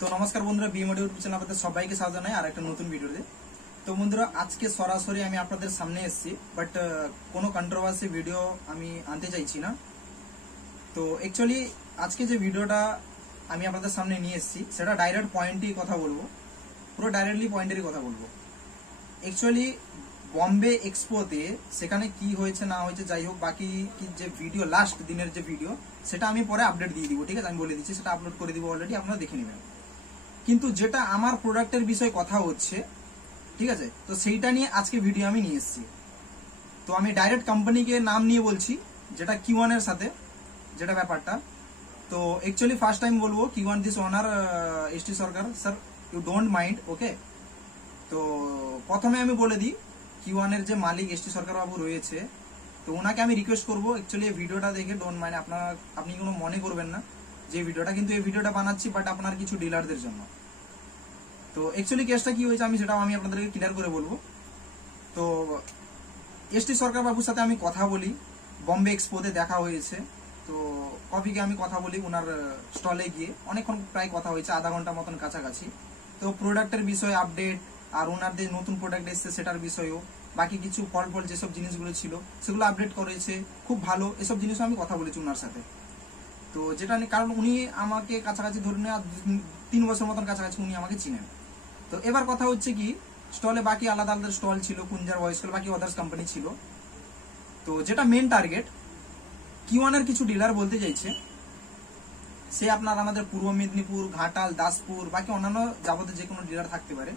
তো নমস্কার বন্ধুরা, বিএমডি ইউটিউব চ্যানেলে আপনাদের সবাইকে স্বাগত জানাই আর একটা নতুন ভিডিওতে। তো বন্ধুরা, আজকে সরাসরি আমি আপনাদের সামনে এসেছি, বাট কোনো কন্ট্রোভার্সি ভিডিও আমি আনতে চাইছি না। তো অ্যাকচুয়ালি আজকে যে ভিডিওটা আমি আপনাদের সামনে নিয়ে এসেছি সেটা ডাইরেক্ট পয়েন্টই কথা বলবো, পুরো ডাইরেক্টলি পয়েন্টেরই কথা বলবো। অ্যাকচুয়ালি বম্বে এক্সপোতে সেখানে কি হয়েছে না হয়েছে যাই হোক, বাকি যে ভিডিও লাস্ট দিনের যে ভিডিও সেটা আমি পরে আপডেট দিয়ে দিব, ঠিক আছে? আমি বলে দিচ্ছি, সেটা আপলোড করে দিব অলরেডি, আপনারা দেখে নেবেন। কিন্তু যেটা আমার প্রোডাক্টের বিষয়ে কথা হচ্ছে, ঠিক আছে, তো সেইটা নিয়ে আজকে ভিডিও আমি নিয়ে এসেছি। তো আমি ডাইরেক্ট কোম্পানিকে নাম নিয়ে বলছি, যেটা Q1 এর সাথে যেটা ব্যাপারটা। তো অ্যাকচুয়ালি ফার্স্ট টাইম বলবো Q1 দিস ওনার S T Sarkar sir, you don't mind, okay? তো প্রথমে আমি বলে দিই, Q1 এর যে মালিক এসটি সরকার বাবু রয়েছে, তো ওনাকে আমি রিকোয়েস্ট করবো অ্যাকচুয়ালি এই ভিডিওটা দেখে ডোন্ট মাইন্ড, আপনি কোনো মনে করবেন না যে ভিডিওটা, কিন্তু এই ভিডিওটা বানাচ্ছি বাট আপনার কিছু ডিলারদের জন্য। তো অ্যাকচুয়ালি কেসটা কি হয়েছে সেটাও আমি আপনাদেরকে ক্লিয়ার করে বলবো। তো এসটি সরকার বাবুর সাথে আমি কথা বলি, বম্বে এক্সপোতে দেখা হয়েছে। তো কফিকে আমি কথা বলি ওনার স্টলে গিয়ে, অনেকক্ষণ প্রায় কথা হয়েছে, আধা ঘন্টা মতন কাছাকাছি। তো প্রোডাক্টের বিষয়ে আপডেট, আর ওনার যে নতুন প্রোডাক্ট এসছে সেটার বিষয়েও, বাকি কিছু ফল যেসব জিনিসগুলো ছিল সেগুলো আপডেট করেছে, খুব ভালো, এসব জিনিসও আমি কথা বলেছি ওনার সাথে। তো যেটা কারণ উনি আমাকে কাছাকাছি ধরে নেওয়া 3 বছর মতন কাছাকাছি উনি আমাকে চিনেন। তো এবার কথা হচ্ছে কি, স্টলে বাকি আলাদা আলাদা স্টল ছিল, কুঞ্জার ভয়েস কল, বাকি আদার্স কোম্পানি ছিল। তো যেটা মেন টার্গেট Q1 এর কিছু ডিলার বলতে চাইছে, সে আপনার আমাদের পূর্ব মেদিনীপুর, ঘাটাল, দাসপুর, বাকি অন্যান্য যাবতীয় যে কোনো ডিলার থাকতে পারে।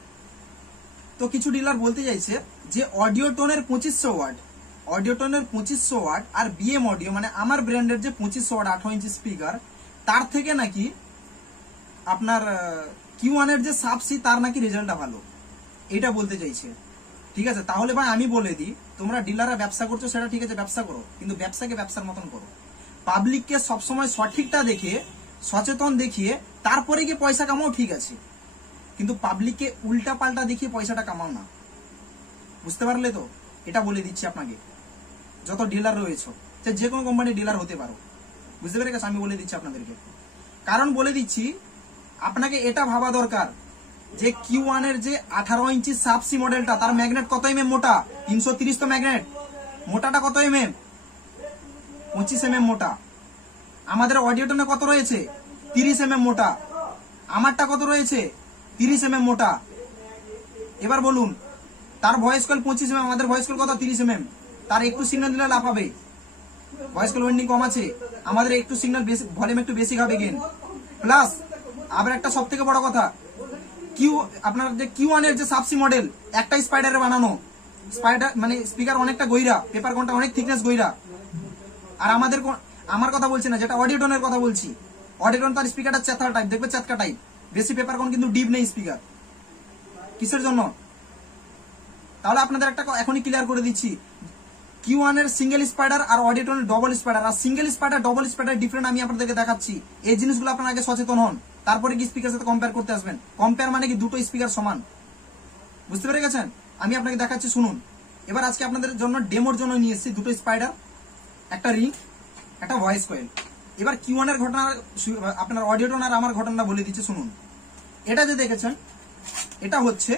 তো কিছু ডিলার বলতে চাইছে যে অডিও টোনের 2500 ওয়াট, অডিও টোনের 2500 ওয়াট আর বিএম অডিও মানে আমার ব্র্যান্ডের যে 2500 ওয়াট 18 ইঞ্চি স্পিকার, তার থেকে নাকি আপনার Q1 এর যে সাবসি তার নাকি রেজাল্টটা ভালো, এটা বলতে চাইছে। ঠিক আছে, তাহলে ভাই আমি বলে দিই, তোমরা ডিলাররা ব্যবসা করছো সেটা ঠিক আছে, ব্যবসা করো, কিন্তু ব্যবসাকে ব্যবসার মতন করো। পাবলিককে সবসময় সঠিকটা দেখে, সচেতন দেখিয়ে তারপরে গিয়ে পয়সা কামাও, ঠিক আছে, কিন্তু পাবলিককে উল্টা পাল্টা দেখিয়ে পয়সাটা কামাও না। বুঝতে পারলে তো? এটা বলে দিচ্ছি আপনাকে, যত ডিলার রয়েছে, যে কোনো কোম্পানির ডিলার হতে পারো, বুঝতে পেরে গেছো? আমি বলে দিচ্ছি আপনাদেরকে, কারণ বলে দিচ্ছি আপনাকে এটা ভাবা দরকার যে Q1 এর যে 18 ইঞ্চি সাবসি মডেলটা, তার ম্যাগনেট কত mm মোটা? 330 তো ম্যাগনেট, মোটাটা কত mm? 25 mm মোটা। আমাদের অডিওটনে কত রয়েছে? 30 mm মোটা। আমারটা কত রয়েছে? 30 mm মোটা। এবার বলুন, তার ভয়েস কল 25 mm, আমাদের ভয়েস কল কত? 30 mm। তার একটু সিগন্যাল দিলে লাভ হবে, ভয়েস কল ওয়েন্ডিং কম আছে, আমাদের একটু সিগন্যাল বেশি, ভলিউম একটু বেশি খাবে গেন। প্লাস আবার একটা সব থেকে বড় কথা, আপনার যে Q1 এর যে সাবসি মডেল, একটা স্পাইডারে বানানো, স্পাইডার মানে স্পিকার অনেকটা গইরা, পেপার কোনটা অনেক থিকনেস গইরা। আর আমার কথা বলছি না, যেটা অডিওটনের কথা বলছি, অডিওটন তার স্পিকারটা চেতরা টাইপ, দেখবে চেতকা টাইপ, বেশি পেপার কোন কিন্তু ডিপ নেই স্পিকার। কিসের জন্য? তাহলে আপনাদের একটা এখনই ক্লিয়ার করে দিচ্ছি, Q1 এর সিঙ্গেল স্পাইডার আর অডিওটনের ডবল স্পাইডার, আর single spider double spider different আমি আপনাদেরকে দেখাচ্ছি। এই জিনিসগুলো আপনারা আগে সচেতন হন, তারপরে কি স্পিকার সাথে কম্পেয়ার করতে আসবেন। কম্পেয়ার মানে কি দুটো স্পিকার সমান, বুঝতে পেরে গেছেন? আমি আপনাকে দেখাচ্ছি, শুনুন। এবার আজকে আপনাদের জন্য ডেমোর জন্য নিয়ে এসেছি দুটো স্পাইডার, একটা রিং, একটা ভয়েস কয়েল। এবার Q1 এর ঘটনা, আপনার অডিওটন আর আমার ঘটনা বলে দিচ্ছি, শুনুন। এটা যে দেখেছেন, এটা হচ্ছে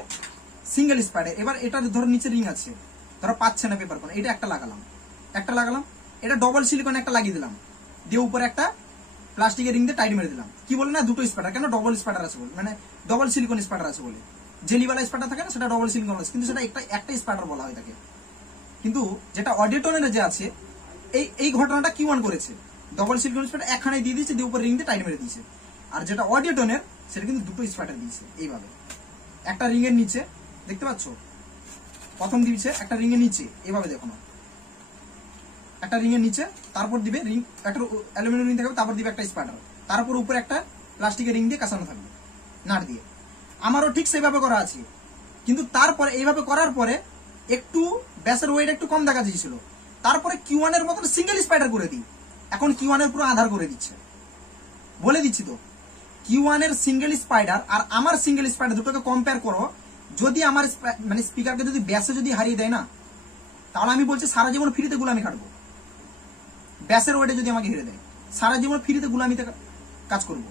সিঙ্গেল স্পাইডার। এবার এটা ধরো নিচে রিং আছে, ধরো পাচ্ছে না পেপার কোন, এটা একটা লাগালাম, এটা ডবল সিলিকন একটা লাগিয়ে দিলাম, দিয়ে উপরে একটা প্লাস্টিকের রিং দিয়ে টাইট মেরে দিলাম। কি বলে না দুটো স্পাইডার, কেন? ডবল স্পাইডার আছে বলে, মানে ডবল সিলিকন স্পাইডার আছে বলে। জেলিওয়ালা স্পাইডার থাকে না, সেটা ডবল সিলিকন আছে, কিন্তু সেটা একটা স্পাইডার বলা হয় তাকে। কিন্তু যেটা অডিওটনের যে আছে, এই ঘটনাটা Q1 করেছে, ডবল সিলিকন স্পাইডার একখানে দিয়ে দিয়েছে, দিয়ে উপরে রিং দিয়ে টাইট মেরে দিয়েছে। আর যেটা অডিওটনের, সেটা কিন্তু দুটো স্পাইডার দিয়েছে, এইভাবে একটা রিং এর নিচে, দেখতে পাচ্ছ? প্রথম দিয়েছে একটা রিং এর নিচে, এভাবে দেখো না, একটা রিং এর নিচে, তারপর দিবে রিং, একটা অ্যালুমিনিয়াম রিং থাকবে, তারপর দিবে একটা স্পাইডার, তারপর উপরে একটা প্লাস্টিকের রিং দিয়ে কাঁচানো থাকবে নাট দিয়ে। আমারও ঠিক সেইভাবে করা আছে, কিন্তু তারপরে এইভাবে করার পরে একটু ব্যাসের ওয়েট একটু কম দেখা যাচ্ছিল, তারপরে Q1 এর মতন সিঙ্গেল স্পাইডার করে দিই। এখন Q1 এর পুরো আধার করে দিচ্ছে, বলে দিচ্ছি তো। Q1 এর সিঙ্গেল স্পাইডার আর আমার সিঙ্গেল স্পাইডার দুটোকে কম্পেয়ার করো, যদি আমার মানে স্পিকারকে যদি ব্যাসে যদি হারিয়ে দেয় না, তাহলে আমি বলছি সারা জীবন ফ্রিতে গুলামি খাটবো। ব্যাসের ওয়েটে যদি আমাকে হেরে দেয়, সারা জীবন ফ্রিতে গুলামিতে কাজ করবো।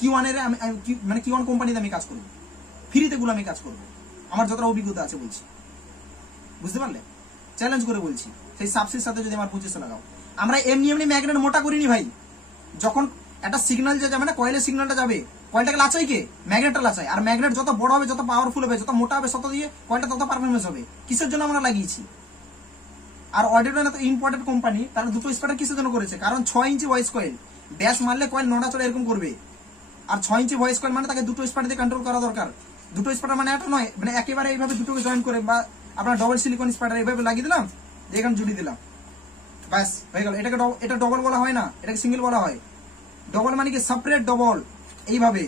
Q1 এর মানে Q1 কোম্পানিতে আমি কাজ করবো, ফ্রিতে গুলো আমি কাজ করবো, আমার যতটা অভিজ্ঞতা আছে বলছি, বুঝতে পারলে? চ্যালেঞ্জ করে বলছি, সেই সাবসির সাথে যদি আমার 2500 লাগাও। আমরা এমনি এমনি ম্যাগনেট মোটা করিনি ভাই। যখন একটা সিগন্যাল যে যাবে না, কয়েলের সিগন্যালটা যাবে, কয়েলটাকে লাচাই কে? ম্যাগনেটটা লাচাই। আর ম্যাগনেট যত বড় হবে, যত পাওয়ারফুল হবে, যত মোটা হবে, তত দিয়ে কয়েলটা তত পারফরমেন্স হবে। কিসের জন্য আমরা লাগিয়েছি? আর অডিটন এত ইম্পর্টেন্ট কোম্পানি, তারা দুটো স্পাইডার কিসের জন্য করেছে? কারণ 6 ইঞ্চি ভয়েস কয়েল, ব্যাস মারলে কয়েল নড়া চড়া এরকম করবে। আর 6 ইঞ্চি ভয়েস কয়েল মানে তাকে দুটো স্পাইডার দিয়ে কন্ট্রোল করা দরকার। দুটো স্পাইডার মানে একটা নয়, মানে একেবারে এইভাবে দুটোকে জয়েন করে, বা আপনার ডবল সিলিকন স্পাইডার এইভাবে লাগিয়ে দিলাম, এখানে জুড়ে দিলাম, ব্যাস হয়ে গেল। এটা ডবল বলা হয় না, এটাকে সিঙ্গেল বলা হয়। ডবল মানে কি? Separate double. এইভাবে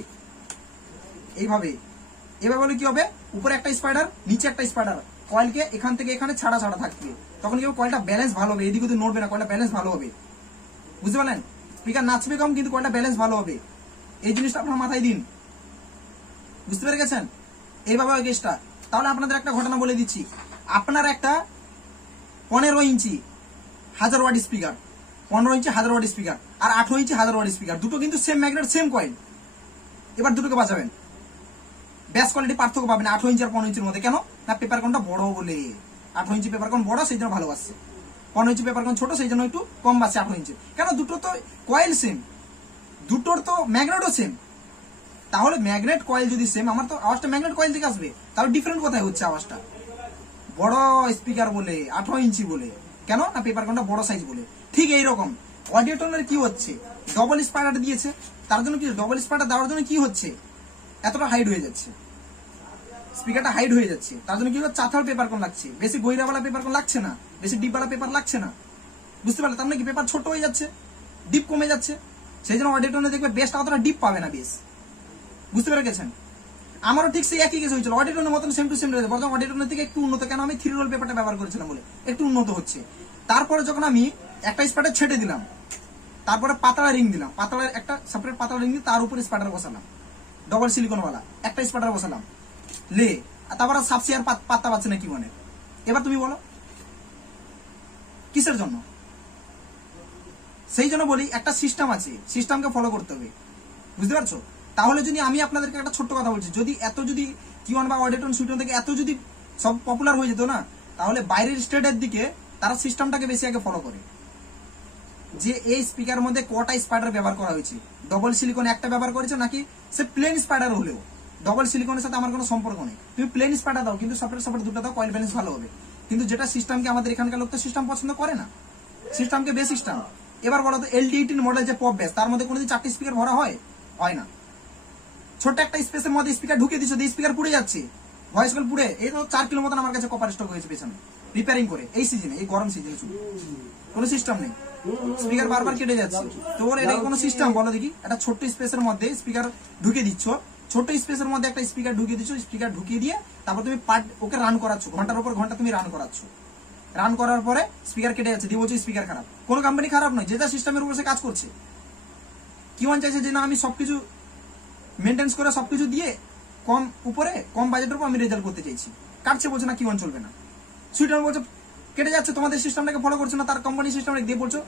এইভাবে এভাবে বলে কি হবে? উপরে একটা স্পাইডার, নিচে একটা স্পাইডার, কয়েলকে এখান থেকে এখানে ছাড়া ছাড়া থাকবে। তখন কি হবে? কয়েলটা ব্যালেন্স ভালো হবে, এদিকে তো নড়বে না, কয়েলটা ব্যালেন্স ভালো হবে। বুঝতে পারলেন? স্পিকার নাচবে কম, কিন্তু কয়েলটা ব্যালেন্স ভালো হবে। এই জিনিসটা আপনার মাথায় দিন, বুঝতে পেরে গেছেন? এইভাবে হয় কেসটা। তাহলে আপনাদের একটা ঘটনা বলে দিচ্ছি, আপনার একটা 15 ইঞ্চি 1000 ওয়াট স্পিকার, 15 ইঞ্চি 1000 ওয়াট স্পিকার, আর 18 ইঞ্চি 1000 ওয়াট স্পিকার, দুটো কিন্তু সেম ম্যাগনেট, সেম কয়েল। এবার দুটোকে বাঁচাবেন, ব্যাস কোয়ালিটি পার্থক্য পাবেন 18 ইঞ্চি আর 15 ইঞ্চির মধ্যে। কেন না? পেপার কোনটা বড় বলে। 18 ইঞ্চি পেপার কোন বড়, সেই জন্য ভালো বাসছে। 15 ইঞ্চি পেপার কোন ছোট, সেই জন্য একটু কম বাসছে 18 ইঞ্চি। কেন? দুটো তো কয়েল সেম, দুটোর তো ম্যাগনেটও সেম। তাহলে ম্যাগনেট কয়েল যদি সেম, আমার তো আওয়াজটা ম্যাগনেট কয়েল থেকে আসবে। তাহলে ডিফারেন্ট কোথায় হচ্ছে আওয়াজটা? বড় স্পিকার বলে, 18 ইঞ্চি বলে। কেন না? পেপার কোনটা বড় সাইজ বলে। ঠিক এইরকম অডিওটনের কি হচ্ছে? ডবল স্পাইডার দিয়েছে, তার জন্য কি? ডবল স্পাইডার দেওয়ার জন্য কি হচ্ছে? এতটা হাইট হয়ে যাচ্ছে, স্পিকারটা হাইট হয়ে যাচ্ছে। তার জন্য কি হচ্ছে? চাতাল পেপার কোন লাগছে, বেশি গইরাওয়ালা পেপার কোন লাগছে না, বেশি ডিপওয়ালা পেপার লাগছে না। বুঝতে পারলে? তার মানে কি? পেপার ছোট হয়ে যাচ্ছে, ডিপ কমে যাচ্ছে। সেই জন্য অডিওটনে দেখবে বেসটা অতটা ডিপ পাবে না বেস। বুঝতে পেরে গেছেন? আমারও ঠিক সেই একই কেস হয়েছিল, অডিটনের মতন সেম টু সেম রয়েছে। বরং অডিটনের থেকে একটু উন্নত, কেন? আমি 3 রোল পেপারটা ব্যবহার করেছিলাম বলে একটু উন্নত হচ্ছে। তারপরে যখন আমি একটা স্পাইডার ছেটে দিলাম, তারপরে পাতলা রিং দিলাম, পাতলা একটা সেপারেট পাতলা রিং দিয়ে তার উপরে স্পাইডার বসালাম, ডবল সিলিকনওয়ালা একটা স্পাইডার বসালাম, লে তারপরে সাবসি আর পাত্তা পাচ্ছে না কি মনে। এবার তুমি বলো কিসের জন্য? সেই জন্য বলি একটা সিস্টেম আছে, সিস্টেমকে ফলো করতে হবে। বুঝতে পারছো? তাহলে যদি আমি আপনাদেরকে একটা ছোট্ট কথা বলছি, যদি এত যদি Q1 বা অডিটন সুইটন থেকে এত যদি সব পপুলার হয়ে যেত না, তাহলে বাইরের স্টেটের দিকে তারা সিস্টেমটাকে বেশি আগে ফলো করে, যে এই স্পিকার মধ্যে কটা স্পাইডার ব্যবহার করা হয়েছে, ডবল সিলিকন একটা ব্যবহার করেছে নাকি সে প্লেন স্পাইডার হলেও। ডবল সিলিকনের সাথে আমার কোনো সম্পর্ক নেই, তুমি প্লেন স্পাইডার দাও, কিন্তু সেপারেট সেপারেট দুটো দাও, কয়েল ব্যালেন্স ভালো হবে। কিন্তু যেটা সিস্টেমকে আমাদের এখানকার লোক তো সিস্টেম পছন্দ করে না, সিস্টেমকে বেস সিস্টেম। এবার বলো তো LD18 মডেল যে পপ বেস, তার মধ্যে কোনোদিন 4টি স্পিকার ভরা হয়? হয় না। ছোট্ট একটা স্পেসের মধ্যে স্পিকার ঢুকিয়ে দিচ্ছ, দিয়ে স্পিকার পুড়ে যাচ্ছে, ভয়েস কল পুড়ে। এই তো 4 কিলো মতন আমার কাছে কপার স্টক হয়েছে পেছনে, রিপেয়ারিং করে এই সিজনে, এই গরম সিজনে শুধু। কোনো সিস্টেম নেই, স্পিকার বারবার কেটে যাচ্ছে। তো ওর এটা কোনো সিস্টেম বলো দেখি? একটা ছোট্ট স্পেসের মধ্যে স্পিকার ঢুকিয়ে দিচ্ছ, ছোট্ট স্পেসের মধ্যে একটা স্পিকার ঢুকিয়ে দিচ্ছ, স্পিকার ঢুকিয়ে দিয়ে তারপর তুমি ওকে রান করাচ্ছ, ঘন্টার উপর ঘন্টা তুমি রান করাচ্ছ। রান করার পরে স্পিকার কেটে যাচ্ছে, দিয়ে বলছে স্পিকার খারাপ। কোনো কোম্পানি খারাপ নয়, যে যা সিস্টেমের উপর সে কাজ করছে। Q1 চাইছে যে না আমি সবকিছু মেনটেন্স করে সবকিছু দিয়ে কম উপরে কম বাজেটের উপর আমি রেজাল্ট করতে চাইছি, কাটছে, বলছে না Q1 চলবে না। সুইডেন বলছে কেটে যাচ্ছে, তোমাদের সিস্টেমটাকে ফলো করছে না, তার কোম্পানি সিস্টেমটাকে দিয়ে বলছো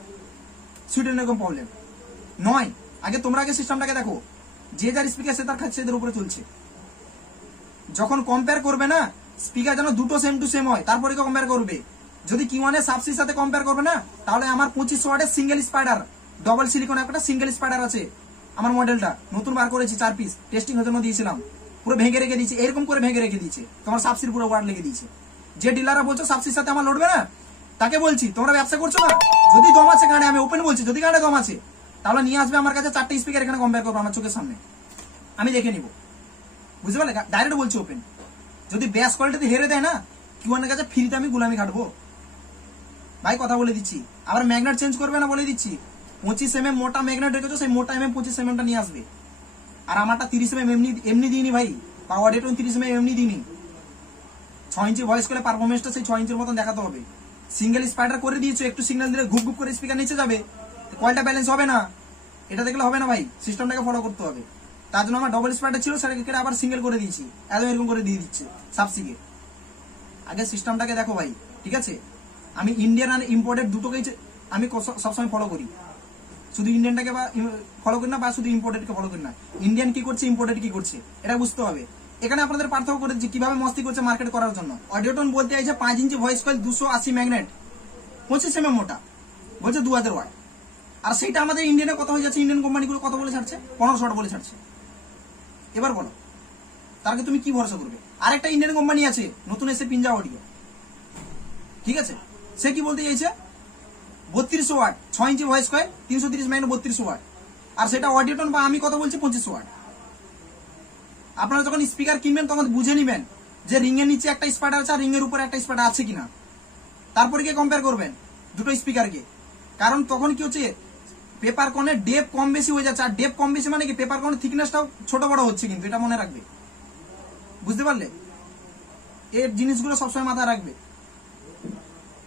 সুইডেন এরকম প্রবলেম নয়। আগে তোমরা আগে সিস্টেমটাকে দেখো, যে যার স্পিকার সে তার খাচ্ছে, এদের উপরে চলছে। যখন কম্পেয়ার করবে না, স্পিকার যেন দুটো সেম টু সেম হয়, তারপরে কম্পেয়ার করবে। যদি Q1 এর সাবসির সাথে কম্পেয়ার করবে না, তাহলে আমার 2500 ওয়াটের সিঙ্গেল স্পাইডার ডবল সিলিকন একটা সিঙ্গেল স্পাইডার আছে আমার মডেলটা, নতুন বার করেছি, 4 পিস টেস্টিং এর জন্য দিয়েছিলাম, পুরো ভেঙে রেখে দিয়েছে, এরকম করে ভেঙে রেখে দিয়েছে, তোমার সাবসির পুরো ওয়াট লেগে দিয়েছে। যে ডিলাররা বলছো সাবসির সাথে আমার লড়বে না, তাকে বলছি তোমরা ব্যবসা করছো না, যদি দম আছে গাড়ি, আমি ওপেন বলছি, যদি গাড়ি দম আছে তাহলে নিয়ে আসবে আমার কাছে 4টে স্পিকার, এখানে কম্পেয়ার করবো আমার চোখের সামনে, আমি দেখে নিব। বুঝতে পারলে? ডাইরেক্ট বলছি ওপেন। যদি ব্যাস কোয়ালিটিতে হেরে দেয় না, Q1 এর কাছে ফ্রিতে আমি গুলামি খাটবো ভাই, কথা বলে দিচ্ছি। আবার ম্যাগনেট চেঞ্জ করবে না, বলে দিচ্ছি। 25 mm মোটা ম্যাগনেট রেখেছো, সেই মোটা 25 mm টা নিয়ে আসবে। আর আমারটা 30 mm এমনি দিইনি ভাই, বা অডিটন 30 mm এমনি দিইনি। 6 ইঞ্চি ভয়েস করে পারফরমেন্সটা সেই 6 ইঞ্চির মতন দেখাতে হবে। সিঙ্গেল স্পাইডার করে দিয়েছো, একটু সিগন্যাল দিলে ঘুপ ঘুপ করে স্পিকার নিচে যাবে, কয়েলটা ব্যালেন্স হবে না, এটা দেখলে হবে না ভাই, সিস্টেমটাকে ফলো করতে হবে। তার জন্য আমার ডবল স্পাইডার ছিল, সেটাকে কেটে আবার সিঙ্গেল করে দিয়েছি, একদম এরকম করে দিয়ে দিচ্ছে সাবসিকে। আগে সিস্টেমটাকে দেখো ভাই, ঠিক আছে? আমি ইন্ডিয়ান আর ইম্পোর্টেড দুটোকেই আমি সবসময় ফলো করি। শুধু ইন্ডিয়ানটাকে ফলো করি না বা শুধু ইম্পোর্টেডকে ফলো করি না, ইন্ডিয়ান কি করছে ইম্পোর্টেড কি করছে এটা বুঝতে হবে। এখানে আপনাদের পার্থক্য করে যে কিভাবে মস্তি করছে মার্কেট করার জন্য। অডিওটন বলতে চাইছে 5 inch voice coil 280 magnet 25 mm মোটা, বলছে 2000 ওয়াট। আর সেটা আমাদের ইন্ডিয়ানে কত হয়ে যাচ্ছে, ইন্ডিয়ান কোম্পানিগুলো কত বলে ছাড়ছে, 1500 ওয়াট বলে ছাড়ছে। এবার বলো তারকে তুমি কি ভরসা করবে? আরেকটা ইন্ডিয়ান কোম্পানি আছে নতুন এসে পিঞ্জা অডিও, ঠিক আছে, সে কি বলতে চাইছে 3200 watt 6 inch voice coil 330 magnet 3200 watt. আর সেটা অডিওটন বা আমি কত বলছি 2500 ওয়াট। আপনারা যখন স্পিকার কিনবেন তখন বুঝে নিবেন যে রিং এর নিচে একটা স্পাইডার আছে আর রিং এর উপরে একটা স্পাইডার আছে কিনা, তারপরে গিয়ে কম্পেয়ার করবেন দুটো স্পিকারকে। কারণ তখন কি হচ্ছে পেপার কনের ডেপ কম বেশি হয়ে যাচ্ছে। আর ডেপ কম বেশি মানে কি পেপার কনের থিকনেসটাও ছোট বড় হচ্ছে, কিন্তু এটা মনে রাখবে, বুঝতে পারলে? এর জিনিসগুলো সবসময় মাথায় রাখবে।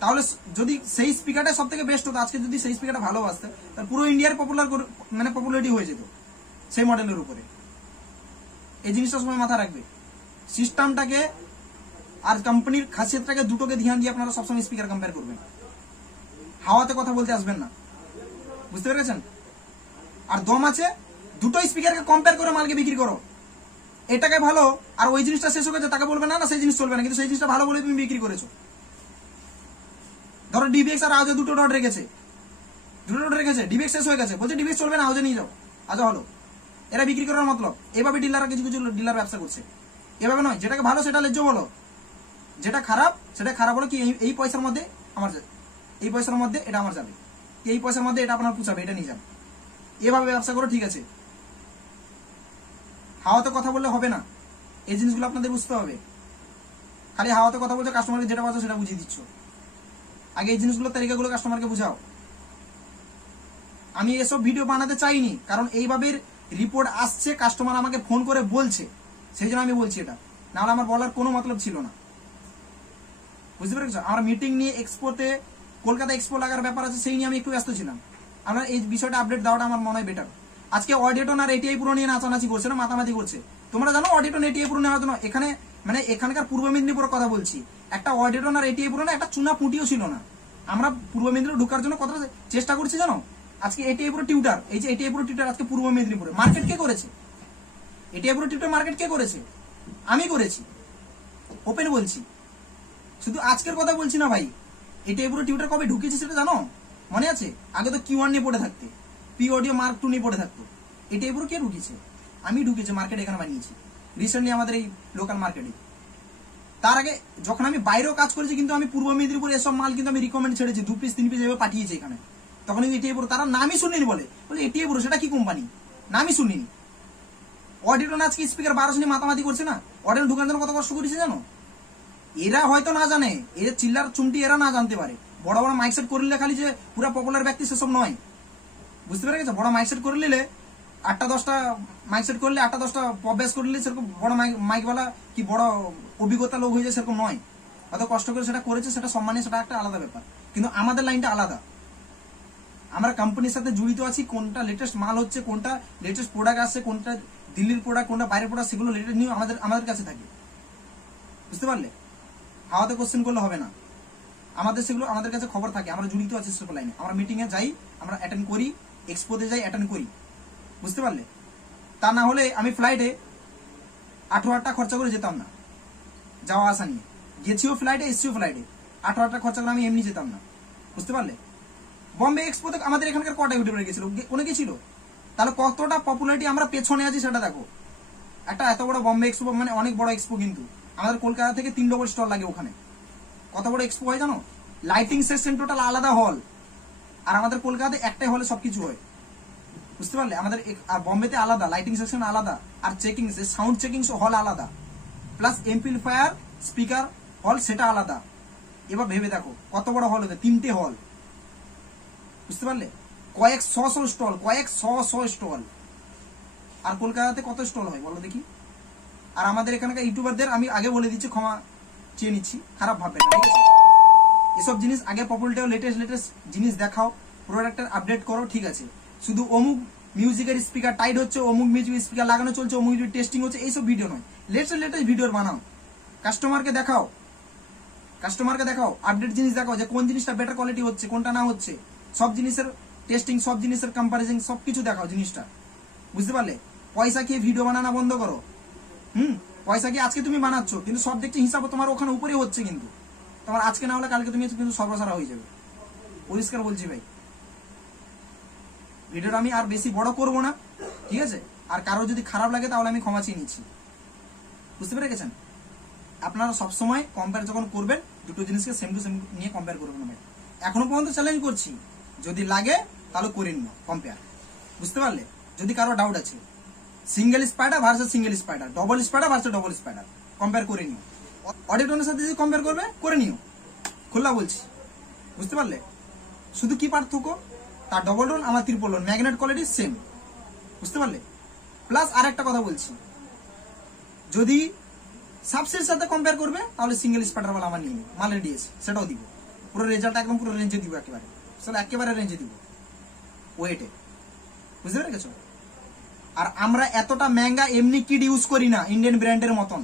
তাহলে যদি সেই স্পিকারটা সব থেকে বেস্ট হতো, আজকে যদি সেই স্পিকারটা ভালো বাজতো তাহলে পুরো ইন্ডিয়ার পপুলারিটি হয়ে যেত সেই মডেলের উপরে। এই জিনিসটা সময় মাথায় রাখবে। সিস্টেমটাকে আর কোম্পানির খাসিয়তটাকে দুটোকে ধ্যান দিয়ে আপনারা সবসময় স্পিকার কম্পেয়ার করবেন, হাওয়াতে কথা বলতে আসবেন না, বুঝতে পেরেছেন? আর দম আছে দুটো স্পিকারকে কম্পেয়ার করে মালকে বিক্রি করো, এটাকে ভালো। আর ওই জিনিসটা শেষ হয়ে গেছে তাকে বলবে না না সেই জিনিস চলবে না, কিন্তু সেই জিনিসটা ভালো বলে তুমি বিক্রি করেছো। ধরো ডিবিএক্স আর আওয়াজে দুটো ডট রেখেছে, ডিবিএক্স শেষ হয়ে গেছে, বলছে ডিবিএক্স চলবে না আওয়াজে নিয়ে যাও, আজ হলো। এরা বিক্রি করার মতলব এভাবে ডিলাররা কিছু কিছু ডিলার ব্যবসা করছে। এভাবে নয়, যেটাকে ভালো সেটা লেজ্জ বলো, যেটা খারাপ সেটা খারাপ বলো। কি এই পয়সার মধ্যে আমার এই পয়সার মধ্যে এটা আমার যাবে, এই পয়সার মধ্যে এটা আপনার পুষাবে, এটা নিয়ে যান। এভাবে ব্যবসা করো, ঠিক আছে? হাওয়াতে কথা বললে হবে না, এই জিনিসগুলো আপনাদের বুঝতে হবে। খালি হাওয়াতে কথা বলছো, কাস্টমারকে যেটা পাচ্ছ সেটা বুঝিয়ে দিচ্ছ। আগে এই জিনিসগুলো তালিকাগুলো কাস্টমারকে বুঝাও। আমি এসব ভিডিও বানাতে চাইনি, কারণ এইভাবে রিপোর্ট আসছে, কাস্টমার আমাকে ফোন করে বলছে, সেই জন্য আমি বলছি এটা, নাহলে আমার বলার কোনো মতলব ছিল না, বুঝতে পেরেছো? আমার মিটিং নিয়ে এক্সপোতে কলকাতা এক্সপো লাগার ব্যাপার আছে, সেই নিয়ে আমি একটু ব্যস্ত ছিলাম। আপনার এই বিষয়টা আপডেট দেওয়াটা আমার মনে হয় বেটার। আজকে অডিওটন আর এটিআই পুরো নিয়ে নাচানাচি করছে না, মাতামাতি করছে। তোমরা জানো অডিওটন এটিআই পুরো নেওয়ার জন্য এখানে এখানকার পূর্ব মেদিনীপুরের কথা বলছি, একটা অডিওটন আর এটিআই পুরো না একটা চুনা পুঁটিও ছিল না। আমরা পূর্ব মেদিনীপুর ঢোকার জন্য কতটা চেষ্টা করছি জানো? আজকে এটিআই পুরো টিউটার, এই যে এটিআই পুরো টিউটার আজকে পূর্ব মেদিনীপুরে মার্কেট কে করেছে? এটিআই পুরো টিউটার মার্কেট কে করেছে? আমি করেছি, ওপেন বলছি। শুধু আজকের কথা বলছি না ভাই, এটিআই পুরো টিউটার কবে ঢুকেছি সেটা জানো? মনে আছে? আগে তো কিউ1 নিয়ে পড়ে থাকতে, পি অডিও মার্ক 2 নিয়ে পড়ে থাকতো। এটিআই পুরো কে ঢুকেছে? আমি ঢুকেছি, মার্কেট এখানে বানিয়েছি রিসেন্টলি আমাদের এই লোকাল মার্কেটে। তার আগে যখন আমি বাইরেও কাজ করেছি, কিন্তু আমি পূর্ব মেদিনীপুর এসব মাল কিন্তু আমি রিকমেন্ড ছেড়েছি, 2 পিস 3 পিস এভাবে পাঠিয়েছি এখানে। তখন এটিআই পুরো তারা নামই শুনিনি, বলে এটিআই পুরো সেটা কি কোম্পানি, নামই শুনিনি। অডিটন আজকে স্পিকার 1200 নিয়ে মাতামাতি করছে না, অডিটন ঢুকানোর জন্য কত কষ্ট করেছে জানো? এরা হয়তো না জানে, এর চিল্লার চুমটি এরা না জানতে পারে। বড় বড় মাইক সেট করলে খালি যে পুরো পপুলার ব্যক্তি সেসব নয়, বুঝতে পেরে গেছে? বড় মাইক সেট করে নিলে 8টা-10টা মাইক সেট করলে 8টা-10টা পপ ব্যাস করলে সেরকম বড় মাইকওয়ালা কি বড় অভিজ্ঞতা লোক হয়ে যায় সেরকম নয়। অত কষ্ট করে সেটা করেছে, সেটা সম্মানে, সেটা একটা আলাদা ব্যাপার। কিন্তু আমাদের লাইনটা আলাদা, আমরা কোম্পানির সাথে জড়িত আছি। কোনটা লেটেস্ট মাল হচ্ছে, কোনটা লেটেস্ট প্রোডাক্ট আসছে, কোনটা দিল্লির প্রোডাক্ট, কোনটা বাইরের প্রোডাক্ট, সেগুলো লেটেস্ট নিউ আমাদের কাছে থাকে, বুঝতে পারলে? হাওয়াতে কোশ্চেন করলে হবে না, আমাদের সেগুলো আমাদের কাছে খবর থাকে। আমরা জড়িত আছি সেসব লাইনে, আমরা মিটিং এ যাই, আমরা অ্যাটেন্ড করি, এক্সপোতে যাই, অ্যাটেন্ড করি, বুঝতে পারলে? তা না হলে আমি ফ্লাইটে 18,000 টাকা খরচা করে যেতাম না, যাওয়া আসা নিয়ে। গেছিও ফ্লাইটে, এসছিও ফ্লাইটে, 18,000 টাকা খরচা করে আমি এমনি যেতাম না, বুঝতে পারলে? বম্বে এক্সপোতে আমাদের এখানকার কটা ইউটিউবার গেছিল, অনেকে ছিল। তাহলে কতটা পপুলারিটি আমরা পেছনে আছি সেটা দেখো। একটা এত বড় বম্বে এক্সপো মানে অনেক বড় এক্সপো, কিন্তু আমাদের কলকাতা থেকে 3 ডবল স্টল লাগে ওখানে। কত বড় এক্সপো হয় জানো? লাইটিং সেকশন টোটাল আলাদা হল, আর আমাদের কলকাতাতে একটাই হলে সবকিছু হয়, বুঝতে পারলে? আমাদের আর বম্বেতে আলাদা লাইটিং সেকশন আলাদা, আর চেকিং সাউন্ড চেকিং হল আলাদা, প্লাস এমপ্লিফায়ার স্পিকার হল সেটা আলাদা। এবার ভেবে দেখো কত বড় হল হতে, 3টে হল, বুঝতে পারলে? কয়েক শ স্টল। আর কলকাতাতে কত স্টল হয় বলো দেখি? আর আমাদের এখানকার ইউটিউবারদের আমি আগে বলে দিচ্ছি, ক্ষমা চেয়ে নিচ্ছি, খারাপ ভাববে না, ঠিক আছে? এসব জিনিস আগে পপুলার লেটেস্ট জিনিস দেখাও, প্রোডাক্টের আপডেট করো, ঠিক আছে? শুধু অমুক মিউজিকের স্পিকার টাইট হচ্ছে, অমুক মিউজিক স্পিকার লাগানো চলছে, অমুক টেস্টিং হচ্ছে, এইসব ভিডিও নয়। লেটেস্ট ভিডিও বানাও, কাস্টমারকে দেখাও, আপডেট জিনিস দেখাও, যে কোন জিনিসটা বেটার কোয়ালিটি হচ্ছে, কোনটা না হচ্ছে। সব জিনিসের টেস্টিং, সব জিনিসের কম্পারিজন সবকিছু দেখাও জিনিসটা, বুঝতে পারলে? পয়সা খেয়ে ভিডিও বানানো বন্ধ করো। পয়সা খেয়ে আজকে তুমি বানাচ্ছ, কিন্তু সব দেখছি হিসাব তোমার ওখানে উপরে হচ্ছে, কিন্তু তোমার আজকে না হলে কালকে তুমি কিন্তু সর্বসারা হয়ে যাবে, পরিষ্কার বলছি ভাই। ভিডিওটা আমি আর বেশি বড় করব না, ঠিক আছে? আর কারো যদি খারাপ লাগে তাহলে আমি ক্ষমা চেয়ে নিচ্ছি, বুঝতে পেরে গেছেন? আপনারা সবসময় কম্পেয়ার যখন করবেন, দুটো জিনিসকে সেম টু সেম নিয়ে কম্পেয়ার করবেন ভাই। এখনো পর্যন্ত চ্যালেঞ্জ করছি, যদি লাগে তাহলে করে নিও কম্পেয়ার, বুঝতে পারলে? যদি কারো ডাউট আছে, single spider versus single spider, double spider versus double spider, compare করে নিও। অডিটনের সাথে যদি কম্পেয়ার করবে করে নিও, খোলা বলছি, বুঝতে পারলে? শুধু কি পার্থক্য, তার ডবল ডোন আমার ট্রিপল ডোন, ম্যাগনেট কোয়ালিটি সেম, বুঝতে পারলে? প্লাস আর একটা কথা বলছি, যদি সাবসের সাথে কম্পেয়ার করবে তাহলে সিঙ্গেল স্পাইডার বলা আমার নিয়ে নিও, মালের দিয়েছে সেটাও দিব, পুরো রেজাল্ট একদম পুরো রেঞ্জে দিব, একেবারে রেঞ্জে দিব ওয়েটে, বুঝতে পেরে গেছো? আর আমরা এতটা ম্যাঙ্গা এমনি কিট ইউজ করি না ইন্ডিয়ান ব্র্যান্ডের মতন,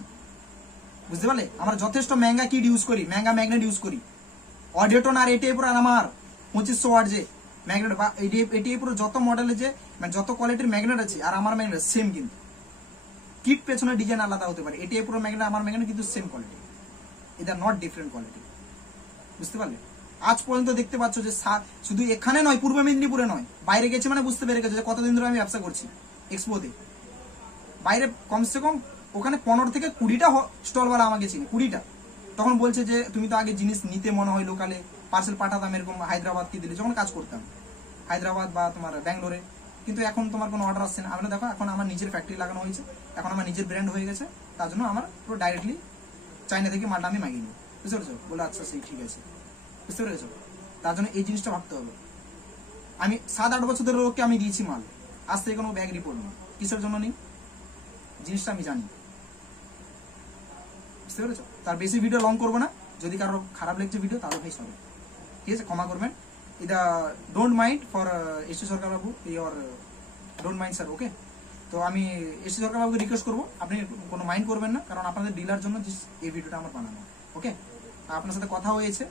বুঝতে পারলে? আমরা যথেষ্ট ম্যাঙ্গা কিট ইউজ করি, ম্যাঙ্গা ম্যাগনেট ইউজ করি। অডিওটন আর এটিআই প্রো আর আমার 2500 ওয়াট যে ম্যাগনেট বা এটিআই প্রো যত মডেলের যে মানে যত কোয়ালিটির ম্যাগনেট আছে আর আমার ম্যাগনেট সেম, কিন্তু কিট পেছনে ডিজাইন আলাদা হতে পারে। এটিআই প্রো ম্যাগনেট আমার ম্যাগনেট কিন্তু সেম কোয়ালিটি, এটা নট ডিফারেন্ট কোয়ালিটি, বুঝতে পারলে? আজ পর্যন্ত দেখতে পাচ্ছ যে শুধু এখানে নয়, পূর্ব মেদিনীপুরে নয়, বাইরে গেছে মানে বুঝতে পেরে গেছে যে কতদিন ধরে আমি ব্যবসা করছি এক্সপোতে। বাইরে কমসে কম ওখানে 15 থেকে 20টা স্টলওয়ালা আমাকে চিনি, 20টা। তখন বলছে যে তুমি তো আগে জিনিস নিতে মনে হয় লোকালে, পার্সেল পাঠাতাম এরকম হায়দ্রাবাদ কি দিল্লি, যখন কাজ করতাম হায়দ্রাবাদ বা তোমার ব্যাঙ্গালোরে, কিন্তু এখন তোমার কোনো অর্ডার আসছে না। আমরা দেখো এখন আমার নিজের ফ্যাক্টরি লাগানো হয়েছে, এখন আমার নিজের ব্র্যান্ড হয়ে গেছে, তার জন্য আমার পুরো ডাইরেক্টলি চাইনা থেকে মালটা আমি মাগিয়ে নিই, বুঝতে পেরেছো? বলে আচ্ছা সেই ঠিক আছে, বুঝতে পেরেছো? তার জন্য এই জিনিসটা ভাবতে হবে। আমি 7-8 বছর ধরে লোককে আমি দিয়েছি মাল, আজ থেকে কোনো ব্যাগ রিপোর্ট নেই, কিসের জন্য নেই জিনিসটা আমি জানি, বুঝতে পেরেছো? তার বেশি ভিডিও লং করবো না, যদি কারো খারাপ লাগছে ভিডিও তাহলে ভাই সরি, ঠিক আছে, ক্ষমা করবেন। এটা don't mind for ST Sarkar Babu, your don't mind sir, ওকে? তো আমি এসটি সরকার বাবুকে রিকোয়েস্ট করবো আপনি কোনো মাইন্ড করবেন না, কারণ আপনাদের ডিলার জন্য এই ভিডিওটা আমার বানানো, ওকে? আপনার সাথে কথা হয়েছে,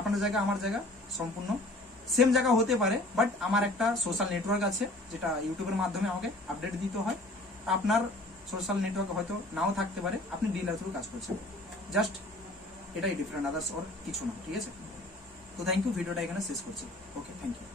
আপনার জায়গা আমার জায়গা সম্পূর্ণ সেম জায়গা হতে পারে, বাট আমার একটা সোশ্যাল নেটওয়ার্ক আছে যেটা ইউটিউবের মাধ্যমে আমাকে আপডেট দিতে হয়, আপনার সোশ্যাল নেটওয়ার্ক হয়তো নাও থাকতে পারে, আপনি ডিলার থ্রু কাজ করছেন, জাস্ট এটাই ডিফারেন্ট, আদার্স ওর কিছু না, ঠিক আছে? তো থ্যাংক ইউ, ভিডিওটা এখানে শেষ করছি, ওকে, থ্যাংক ইউ।